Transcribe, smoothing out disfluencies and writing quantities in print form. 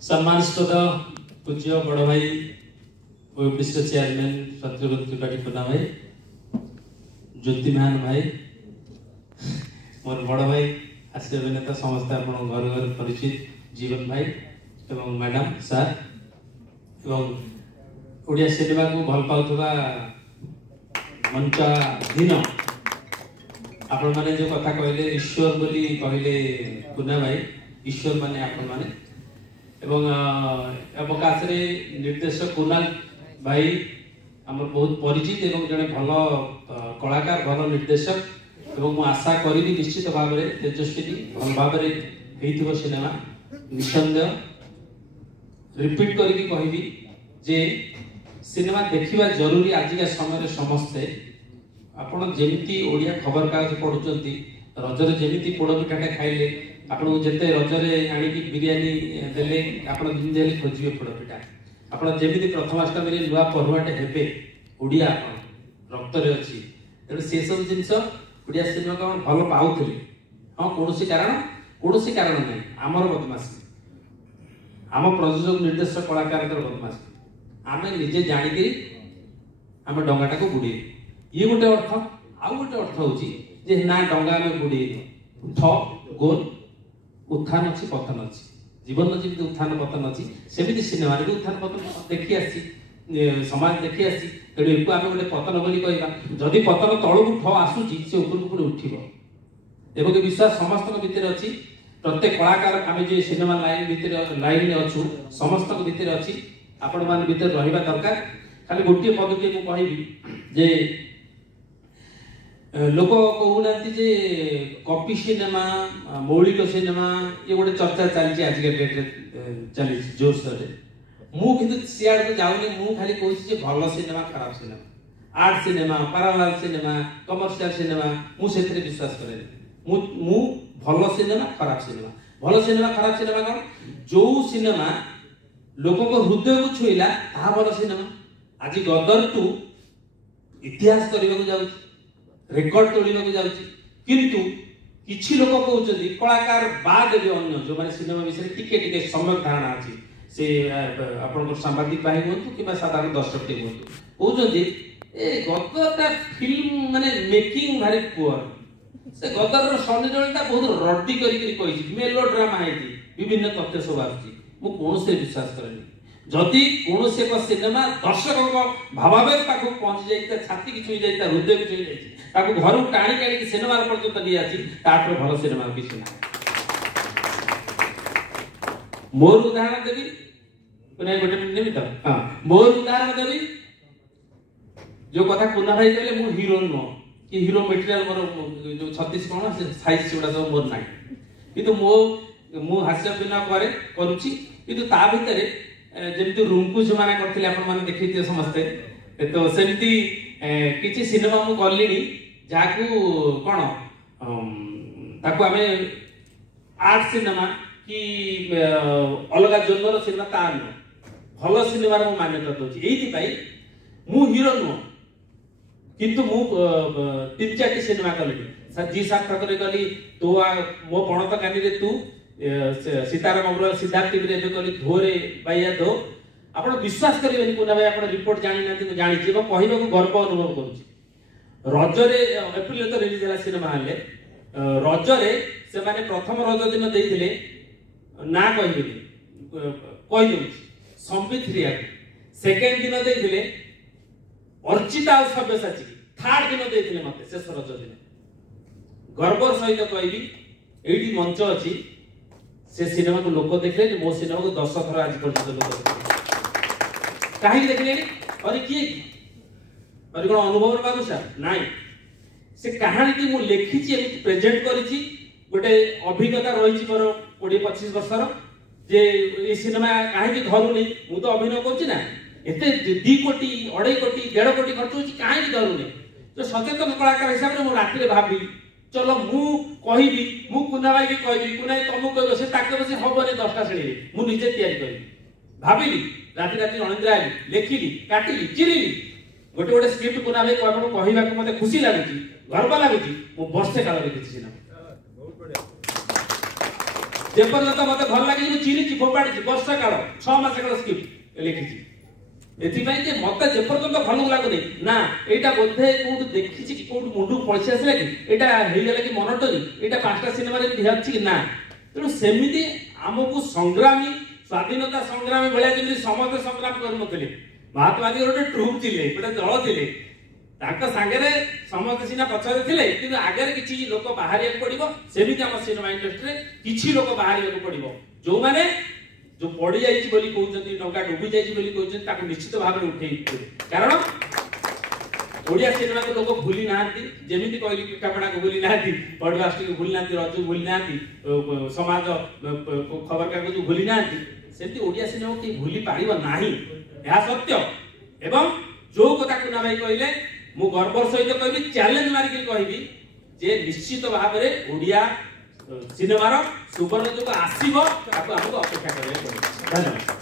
सम्मानित पूज्य बड़ भाई ओएफडीसी चेयरमैन शत्रुघ्न त्रिपाठी पुना भाई, ज्योतिमान भाई, मोर बड़ भाई हास्य अभिनेता समस्त आप घर घर परिचित जीवन भाई एवं मैडम सर एवं ओडिया सिनेमा को भल पाउथबा मंचाधीन आपण माने जो कथा कहले ईश्वर बोली कहले पुना भाई, ईश्वर माने आपण माने एवं अवकाश रे निर्देशक कुणाल भाई आम बहुत परिचित एवं जड़े भल कलाकार भल निर्देशक एवं मु आशा करी निश्चित भाव में तेजस्वी भल भाव में सिनेमा निसंदेह रिपीट करके कहबी जे सिनेमा देखिबा जरूरी आजिका समय रे समस्ते आपण जेमिति ओडिया खबर कागज पढुचंती रजरे जेमिति पोड़ पिठाटा खाइले आपन जेते रजरे आनी की बिरयानी देले आपन दिन देले खोजिबे पोड़ पिठा आपन जेमिति प्रथमाष्टमी रे लुआ परुआटे हेबे ओडिया आपन रक्त रे अछि तेणु से सब जिंस ओडिया सिनेमा को भल पाउथले हां कोनोसी कारण नै हमर बदमाशी आम प्रयोजक निर्देशक कलाकार बदमाशी आमे निजे जानि के आमे डंगाटा को बुडी ये गोटे अर्थ आउ गोटे अर्थ होची जे ना डंगा में बुडी थ गोल उत्थान अच्छी पतन अच्छी जीवन में जमी उत्थान पतन अच्छी सेमती सिनेमा भी उत्थान पतन देखी आसी समाज देखी आसी तेणु एक आम गोटे पतन बोली कहवा जदि पतन तलू ठ आसूची से उपरକୁ पुणी उठिबो एवं विश्वास समस्त भितर अच्छी प्रत्येक कलाकार आम जो सिनेमा लाइन में अच्छु समस्त भितर अच्छी आपण मान भितर रहिबा दरकार खाली गोटे पद्धति को कहबी जे लोक कहूना जे कॉपी सिनेमा मौलिक सिनेमा ये गोटे चर्चा चलती आज के डेट चली जोरसोर मु किंतु सियाड़ को जाऊनी मु खाली कहूँ भल सिनेमा खराब cinema art cinema parallel cinema commercial cinema मु से विश्वास करे मु भल सिनेमा खराब सिनेमा भल सिनेमा खराब सिनेमा कौन जो सिनेमा लोक को हृदय को छुईला ता भल सिनेमा आज गदर टू इतिहास करने को जाऊँ रेकर्ड तोड़ने को जाऊँ किंतु किछि लोक कहउछन्ती कलाकार बाद भी अन्य जो माने सिनेमा विषय टिके टिके सम्यक धारणा अछि से आपन सांबादिक भाई होंतु किबा साधारण दर्शक टे होंतु कहउछन्ती ए गदरटा फिल्म माने मेकिंग भारी पुअर से गदर रो सौंदर्यता बहुत रड्डी करी कहिछि मेलो ड्रामा हेति विभिन्न तथ्य सब आछि मु कोन से विश्वास करनी जदि कौन से सिनेमा दर्शक भावावेग पाख पहुंची जाता छाती की छुई जाता हृदय को छुई जाती घर टाणी टाणी सिनेमा पर्यटन दिया ताठू भल सिनेमा किसी ना मोर उदाहरण देवी गोटे मिनट नेबी तो हाँ मोर उदाहरण देवी जो कथा पुना भाई कहले मु हीरो नो कि हीरो मटेरियल मोर जो 36 कोण से साइज गुडा सब मोर नाही किंतु मु हास्य अभिनय करे करूची किंतु ता भितरे जेमती रुंकुश माने करथिले आपण माने देखिते समस्ते तो सेमती किछि सिनेमा मु करलिनी जाकू कोन ताकू आमे आर्ट सिनेमा कि अलगा जन्मर सिनेमा ता न भलो सिनेमा रो मान्यता दोछि एथि पई मु हीरो न किंतु मु तीन चारटी सिनेमा करलिनी जी सार्थक रे गली तो मो पणत कानी रे तू सीताराम अग्रवाल सिद्धार्थ टीवी रे कली धोरे बाइया दो आपण विश्वास करिवेनी कोना भाई आपण रिपोर्ट जानि नाथि जानि छी बा कहिबा को गर्व अनुभव करूची रजरे एप्रिल तो रिलीज होला सिनेमा हले रजरे से माने प्रथम रज दिन देइथिले ना कहिबेनी कहि दउची संबित रिया सेकंड दिन देइथिले अर्चिता और सब्यसाची थर्ड दिन देइथिले मते शेष रज दिन गर्व सहित कहबी एठी मंच अछि से सिनेमा को लोक देखले मो सिनेमा को 10 थर आज पर्यंत लोक काहे देखले अरे किए अरे कोन अनुभव बाबू सर नाही से कहानी की मु लेखि छी एमिति प्रेजेंट करि छी गोटे अभिज्ञता रही छी मोर 20-25 वर्षर जे ए सिनेमा काहे की घरु नै मु तो अभिनय करछि ना एते 2 कोटी 2.5 कोटी 1.5 कोटी खर्च होछि काहे की घरु नै तो सचेतन कलाकार हिसाब रे मु राति रे भाबी चलो मु कहिबी मु कुना भाई के कहिबी कुना तुमको कहबो से ताके बसे हबने 10टा श्रेणी मु निजे तैयारी करी भाबिली राति राति अनिद्रा आली लेखिली काटिली चिरिली गोटे गोटे स्क्रिप्ट कुना भाई आपन कहिबा को मते खुशी लागुची गर्व लागुची मु वर्षे काल लिखिछि ना बहुत बढ़िया जेपर्यंत मत भल लगे चिरी फोपाड़ी वर्ष काल 6 मास काल स्क्रिप्ट लिखी एथिपाई जे मत जेपर्यंत भल लगुनि ना एटा बोधे कोड देखिछि कि कोड मुंडू पळसी आसला कि एटा हेइ गेला कि मनटरी एटा पांचटा सिनेमा रे धियाछि कि ना तेणु सेमिति हमकु संग्रामी स्वाधीनता संग्रामी बेला जेमि समस्त संग्राम करनथिले महात्मा गांधी गोटे ट्रुप थिले गोटे दल थिले ताका सांगरे समस्त सिना पछरे थिले किंतु आगरे किछि लोक बाहरिया पड़िबो सेमिति हम सिनेमा इंडस्ट्री रे किछि लोक बाहरिया पड़िबो जो माने जो पड़ी जाइछि बोली कहउछन्ती टंका डुबी जाइछि बोली कहउछन्ती ताको निश्चित भाव में उठेई कारण ओडिया सिनेमा को लोक भूली नांती जेमिति कहली पिठापड़ा को भूली नांती पॉडकास्ट को भूली नांती रजू भूली नांती समाज खबर कागज को भूली नांती सेति ओडिया सिनेमा के भूली पारिबो नाही या सत्य एवं जो कथा कुना भाई कहले मु गर्वर सहित कहबी चैलेंज मारि के कहबी जे निश्चित भाव में ओडिया सिनेमार सुवर्ण जो आसीबो ताको हमको अपेक्षा करबे पड़े। धन्यवाद।